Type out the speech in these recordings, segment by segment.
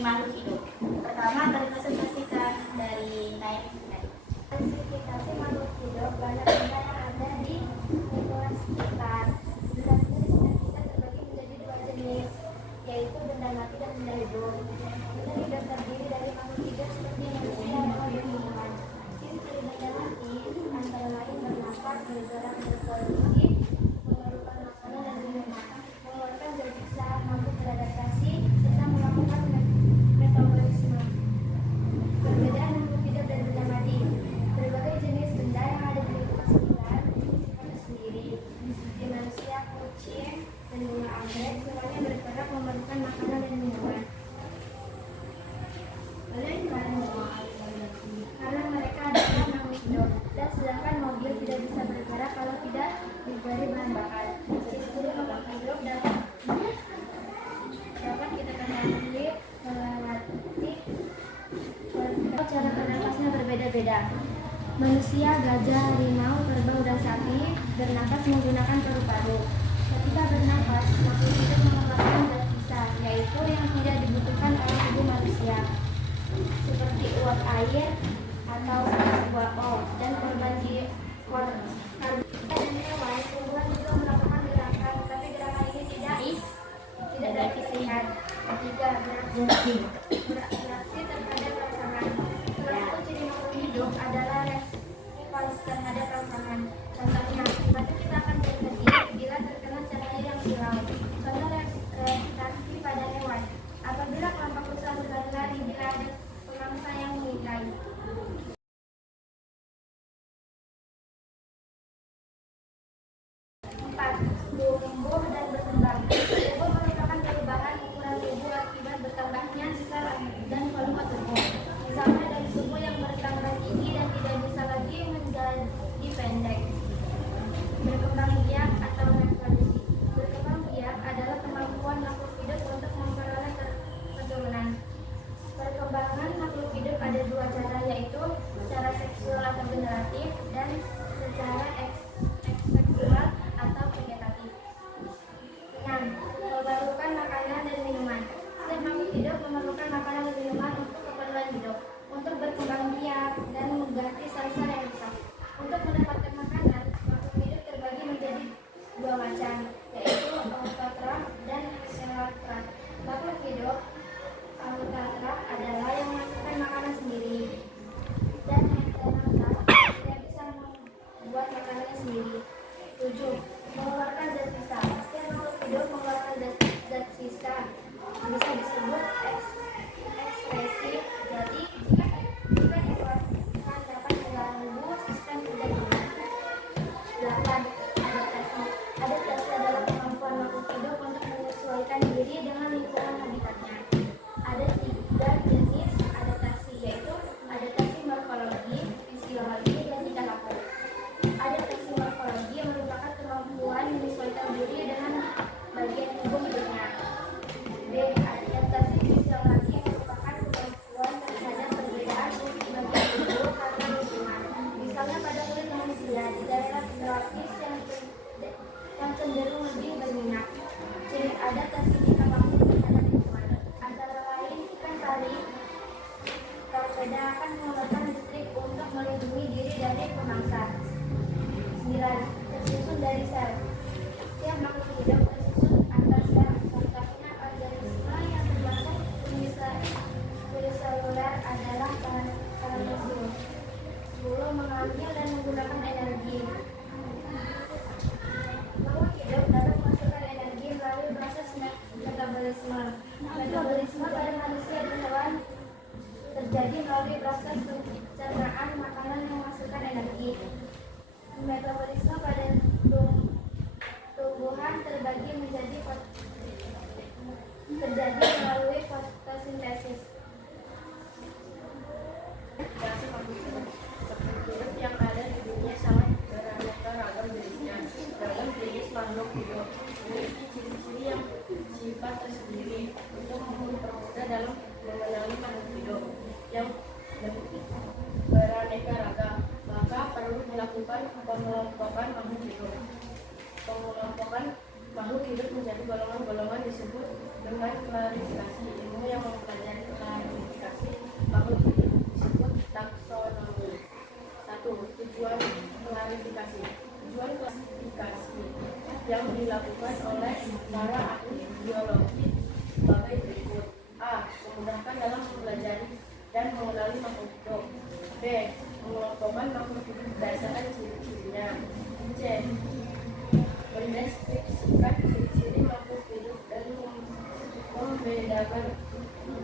makhluk hidup. Pertama, terpresentasikan dari naik. Klasifikasi makhluk hidup banyak benda yang ada di lingkungan sekitar. Benda-benda di sekitar kita terbagi menjadi dua jenis, yaitu benda mati dan benda hidup. Benda hidup terdiri dari makhluk hidup seperti manusia, hewan, dan hewan. Ciri-ciri benda mati antara lain bernafas, bergerak, berproduksi, memerlukan makanan dan minuman, mengeluarkan zat sisa, mampu beradaptasi, serta melakukan metabolisme. Perbedaan makhluk hidup dan benda mati. Berbagai jenis benda yang ada di lingkungan sekitar memiliki sifatnya sendiri. Seperti manusia, kucing, dan bunga anggrek, semuanya bergerak memerlukan makanan dan minuman. Karena mereka adalah makhluk hidup, dan sedangkan mobil tidak bisa bergerak kalau tidak diberi bahan bakar. Ciri-ciri makhluk hidup dapat kita ketahui melewati cara bernafasnya berbeda-beda. Manusia, gajah, harimau, kerbau, dan sapi bernafas menggunakan paru-paru. Ketika bernafas, makhluk hidup mengeluarkan zat sisa, yaitu yang tidak dibutuhkan oleh tubuh manusia, seperti uap air atau H2O, dan korban dan hewan. Tumbuhan juga melakukan gerakan, tapi gerakan ini tidak terpisahkan. Ketiga, beraksi terhadap rangsangan. Salah satu ciri makhluk hidup adalah respons terhadap rangsangan. Contohnya, batu kita akan berkedip bila terkena cahaya yang silau. Contoh reaksi pada hewan. Apabila kelompok usaha berlari bila ada pemangsa yang mengintai. 4. Tumbuh dan berkembang. Tumbuh merupakan perubahan ukuran tubuh akibat bertambahnya sel dan volume tubuh. Misalnya dari tubuh yang bertambah tinggi dan tidak bisa lagi menjadi pendek. Berkembang biak atau reproduksi. Berkembang biak adalah kemampuan makhluk hidup untuk memperoleh keturunan. Perkembangan makhluk hidup ada dua cara, yaitu secara seksual atau generatif dan secara ekseksual atau vegetatif. 6. Memerlukan makanan dan minuman. Setiap makhluk hidup memerlukan makanan dan minuman untuk keperluan hidup, untuk berkembang biak dan mengganti sel-sel yang rusak. Untuk mendapatkan makanan, makhluk hidup terbagi menjadi dua macam, yaitu autotrof dan heterotrof. Makhluk hidup autotrof adalah yang menghasilkan makanan sendiri, dan heterotrof tidak bisa membuat makanannya sendiri. 7. Mengeluarkan zat sisa. Setiap makhluk hidup mengeluarkan zat sisa, bisa disebut ekskresi. Jadi jika dikeluarkan dapat mengganggu sistem kerja tubuh. 8. Adaptasi. Adaptasi adalah kemampuan makhluk hidup untuk menyesuaikan diri dengan lingkungan habitatnya. Ada 3 jenis adaptasi, yaitu adaptasi morfologi, fisiologi, dan tingkah laku. Adaptasi morfologi merupakan kemampuan menyesuaikan diri dengan bagian tubuh hidupnya. B. Adaptasi fisiologi merupakan kemampuan terhadap perbedaan fungsi bagian tubuh karena lingkungan. Misalnya pada kulit manusia, di daerah tropis yang cenderung lebih berminyak. Ciri adaptasi tingkah laku terhadap lingkungan antara lain ikan pari torpeda akan mengeluarkan listrik untuk melindungi diri dari pemangsa. 9. Tersusun dari sel. Setiap makhluk hidup tersusun atas sel. Contohnya organisme yang termasuk uniseluler adalah parazit. 10. Mengambil dan menggunakan energi. Makhluk hidup dapat menghasilkan energi melalui proses metabolisme. Metabolisme pada manusia dan hewan terjadi melalui proses pencernaan makanan yang menghasilkan energi. Metabolisme pada tumbuhan terjadi melalui fotosintesis. Klasifikasi makhluk hidup yang ada di dunia sangat beraneka ragam jenisnya. Dalam jenis makhluk hidup memiliki ciri-ciri yang sifat tersendiri. Untuk mempermudah dalam mengenali makhluk hidup yang beraneka ragam, maka perlu dilakukan pengelompokan makhluk hidup. Pengelompokan makhluk hidup menjadi golongan-golongan disebut dengan klasifikasi. Ilmu yang mempelajari klasifikasi makhluk hidup disebut taksonomi. 1. Tujuan klasifikasi. Tujuan klasifikasi yang dilakukan oleh para ahli biologi sebagai berikut. A. Memudahkan dalam mempelajari dan mengenali makhluk hidup. B. Mengelompokkan makhluk hidup berdasarkan ciri-cirinya. C. Mendeskripsikan ciri-ciri makhluk hidup dan membedakan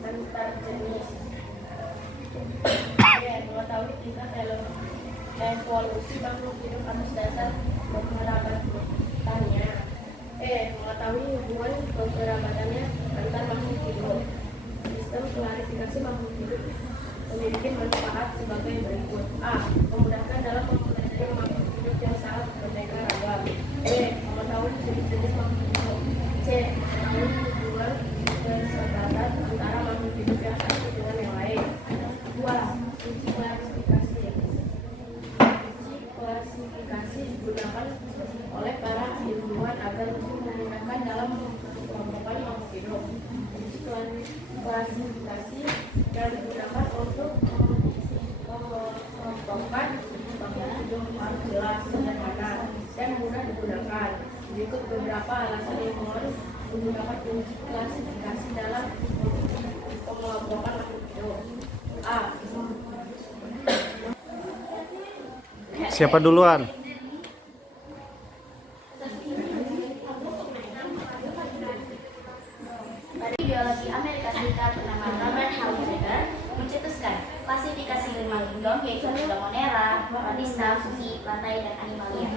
antar jenis. D. Mengetahui tingkat evolusi makhluk hidup atas dasar kekerabatan. E. Mengetahui hubungan kekerabatan antar makhluk hidup. Sistem klasifikasi makhluk hidup memiliki manfaat sebagai berikut. A. Memudahkan dalam mempelajari makhluk hidup yang sangat beraneka ragam. B. Mengetahui ciri-ciri makhluk hidup. C. Mengetahui hubungan kekerabatan antara makhluk hidup yang satu dengan yang lain. 2. Uji klasifikasi. Uji klasifikasi digunakan oleh para ilmuwan agar untuk memudahkan dalam mengelompokkan makhluk hidup. Uji klasifikasi yang digunakan untuk mengelompokkan makhluk hidup harus jelas, sederhana, dan mudah digunakan. Berikut beberapa alasan ilmuwan menggunakan uji klasifikasi dalam pengelompokan makhluk hidup. A. Siapa duluan? Biologi Amerika Serikat bernama Robert Halberger mencetuskan klasifikasi 5 kingdom, yaitu kingdom Monera, Platista, Fungi, Plantae, dan Animalia.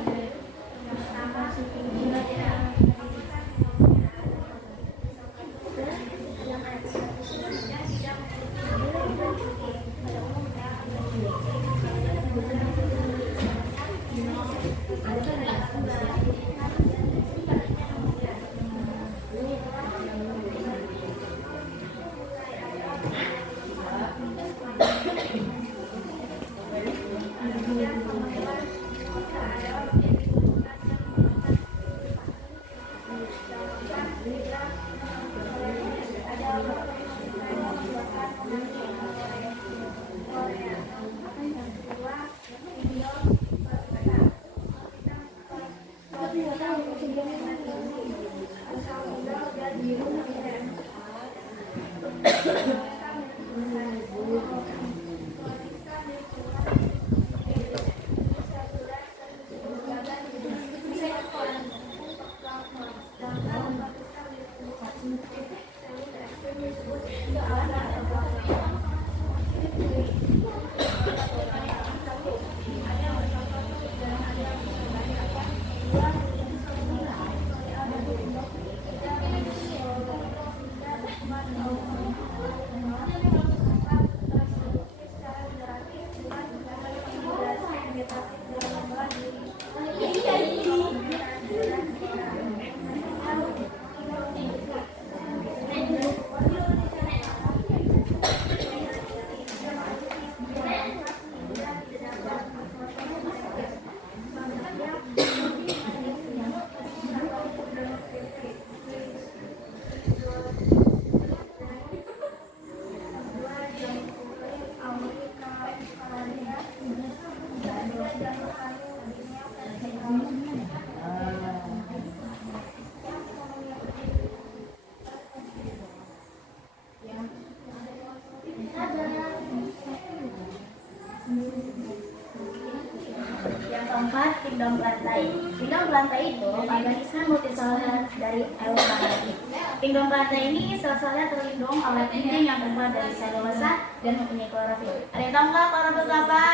Yang keempat, kingdom Plantae. Kingdom Plantae itu organisme multiseluler dari eukaryotik. Kingdom Plantae ini sel-selnya terlindung oleh dinding yang terbuat dari selulosa dan mempunyai klorofil. Ada yang tahu nggak klorofil itu apa?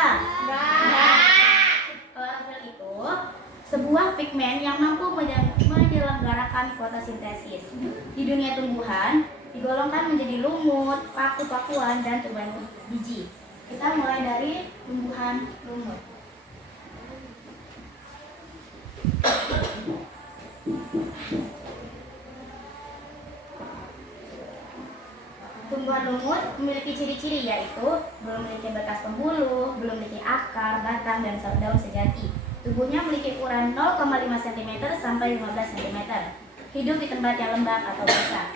Klorofil itu sebuah pigmen yang mampu menyelenggarakan fotosintesis. Di dunia tumbuhan digolongkan menjadi lumut, paku-pakuan, dan tumbuhan biji. Kita mulai dari tumbuhan lumut. Tumbuhan lumut memiliki ciri-ciri, yaitu belum memiliki berkas pembuluh, belum memiliki akar, batang, dan daun sejati. Tubuhnya memiliki ukuran 0,5 cm sampai 15 cm. hidup di tempat yang lembab atau basah.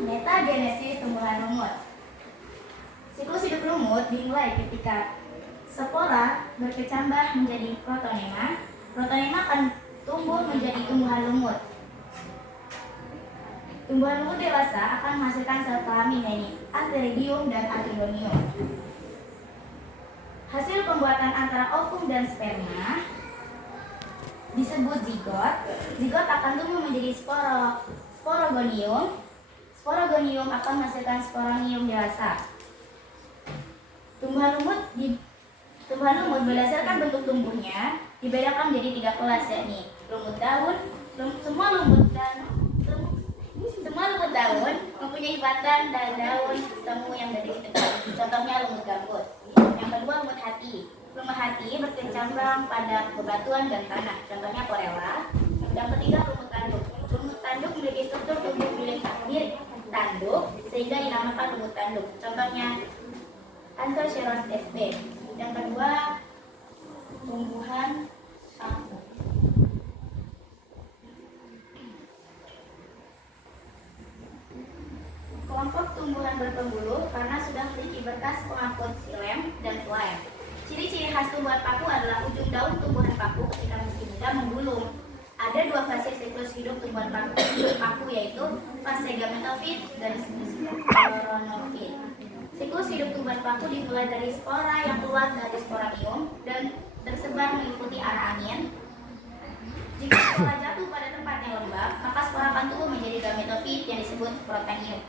Metagenesis tumbuhan lumut. Siklus hidup lumut dimulai ketika spora berkecambah menjadi protonema. Protonema akan tumbuh menjadi tumbuhan lumut. Tumbuhan lumut dewasa akan menghasilkan sel kelamin, yaitu Antheridium dan Archegonium. Hasil pembuatan antara ovum dan sperma disebut zigot. Zigot akan tumbuh menjadi sporogonium. Sporogonium akan menghasilkan sporonium dewasa. Tumbuhan lumut berdasarkan bentuk tumbuhnya dibedakan menjadi 3 kelas, yakni lumut daun. Semua lumut daun mempunyai batang dan daun semu yang dari tegak. Contohnya lumut gambut. Yang kedua lumut hati. Lumut hati berkecambang pada bebatuan dan tanah. Contohnya chlorella. Yang ketiga lumut tanduk. Lumut tanduk memiliki struktur tubuh mirip tanduk sehingga dinamakan lumut tanduk. Contohnya Anthoceros sp. Yang kedua tumbuhan paku. Kelompok tumbuhan berpembuluh karena sudah memiliki berkas pengangkut xilem dan phloem. Ciri-ciri khas tumbuhan paku adalah ujung daun tumbuhan paku ketika masih muda menggulung. Ada 2 fase siklus hidup tumbuhan paku yaitu fase gametofit dan sporonofit. Siklus hidup tumbuhan paku dimulai dari spora yang keluar dari sporanium dan tersebar mengikuti arah angin. Jika spora jatuh pada tempat yang lembab, maka spora akan tumbuh menjadi gametofit yang disebut protenium.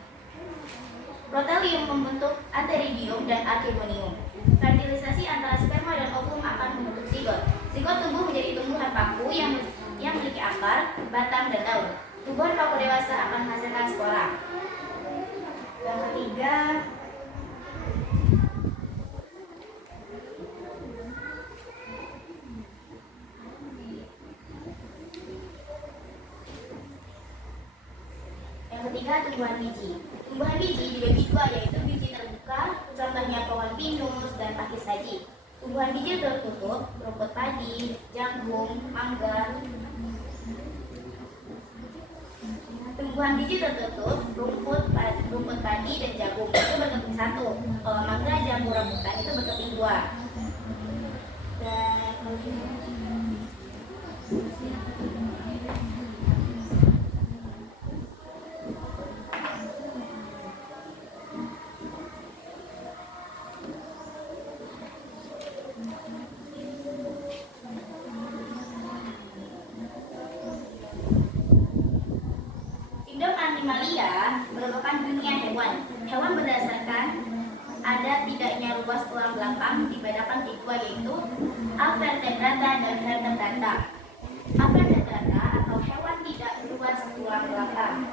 Protelium membentuk Antheridium dan Archegonium. Fertilisasi antara sperma dan ovum akan membentuk zigot. Zigot tumbuh menjadi tumbuhan paku yang memiliki akar, batang, dan daun. Tumbuhan paku dewasa akan menghasilkan spora. Yang ketiga, tumbuhan biji. Tumbuhan biji dibagi 2, yaitu biji terbuka, contohnya pohon pinus dan pakis saji. Tumbuhan biji tertutup, rumput padi, jagung, mangga. Tumbuhan biji tertutup, rumput padi dan jagung itu berkeping 1. Kalau mangga, jambu, rambutan itu berkeping 2. Dan Animalia merupakan dunia hewan. Hewan berdasarkan ada tidaknya ruas tulang belakang dibedakan di 2, yaitu Avertebrata dan Vertebrata. Avertebrata atau hewan tidak ruas tulang belakang.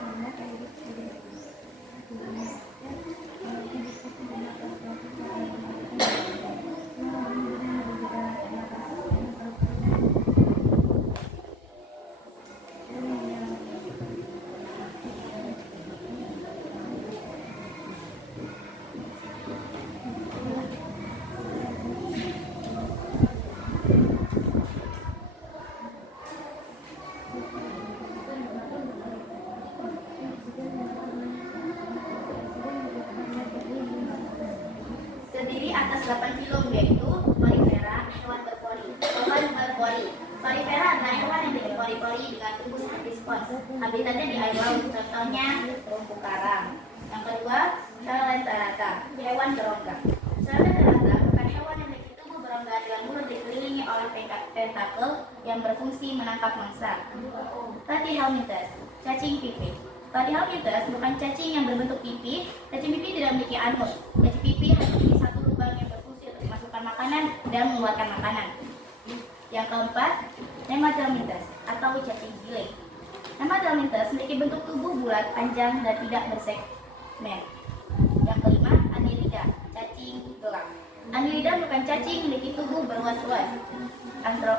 Terdiri atas 8 filum, yaitu Porifera, hewan berpori. Porifera adalah hewan yang berpori-pori dengan tubuh seperti spons. Habitatnya di air laut, contohnya terumbu karang. Yang kedua, Coelenterata, hewan berongga. Coelenterata bukan hewan yang memiliki tubuh berongga dengan mulut dikelilingi oleh tentakel yang berfungsi menangkap mangsa. Platyhelminthes, cacing pipih. Platyhelminthes bukan cacing yang berbentuk pipih. Cacing pipih tidak memiliki anus. Cacing pipih hanya memiliki 1 lubang yang berfungsi untuk memasukkan makanan dan mengeluarkan makanan. Yang keempat, Nemathelminthes atau cacing giling. Nemathelminthes memiliki bentuk tubuh bulat, panjang, dan tidak bersegmen. Yang kelima, Annelida, cacing gelap. Annelida bukan cacing memiliki tubuh berluas-luas.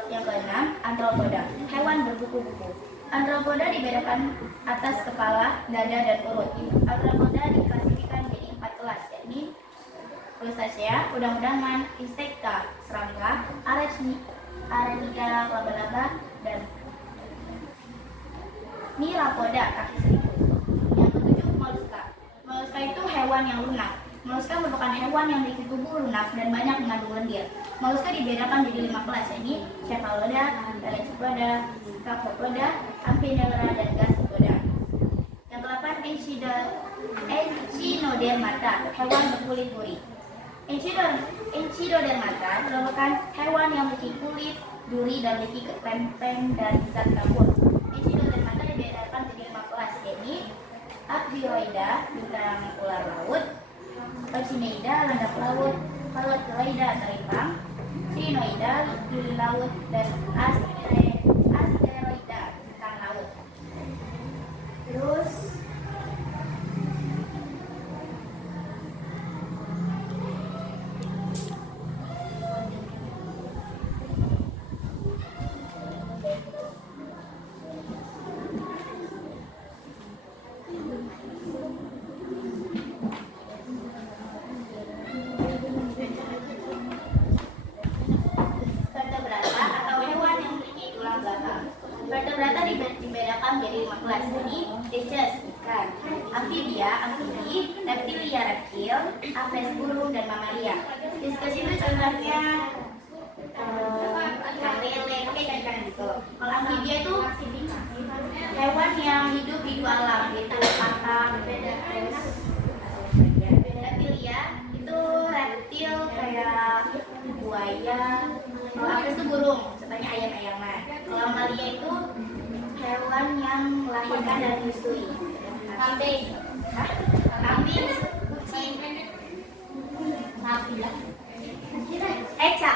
Yang keenam, Arthropoda, hewan berbuku-buku. Arthropoda dibedakan atas kepala, dada, dan perut. Arthropoda diklasifikasikan menjadi 4 kelas, yakni Crustacea, udang-udangan, Insecta, serangga, Arachnida, laba-laba, dan Nirapoda, kaki seribu. Yang ketujuh, moluska. Moluska itu hewan yang lunak. Moluska merupakan hewan yang memiliki tubuh lunak dan banyak mengandung lendir. Moluska dibedakan menjadi 5 kelas, yakni cephalopoda, telepoda, scapopoda, amphibia, dan gastropoda. Yang ke-8, Echinodermata, hewan berkulit duri. Echinodermata merupakan hewan yang memiliki kulit duri dan memiliki lempeng dan zat kapur. Echinodermata dibedakan menjadi 5 kelas, yakni Aphrioida, bintang ular laut, Pachymeida, landak laut, Phalacroida, teripang, Crinoida, lili laut, dan Asteroida, bintang laut. Terus vertebrata atau hewan yang memiliki tulang belakang. Vertebrata dibedakan menjadi 5 kelas, yakni fishes, ikan, amphibia, amfibi, reptilia, reptil, aves, burung, dan mamalia. Fishes itu contohnya ikan lele, ikan gitu. Kalau amphibia itu hewan yang hidup di dua alam, yaitu patung, terus reptilia itu reptil kayak buaya. Kalau aves itu burung, contohnya ayam-ayaman. Kalau mamalia itu hewan yang melahirkan dan menyusui. Kambing, kambing, kucing, sapi lah. Eca.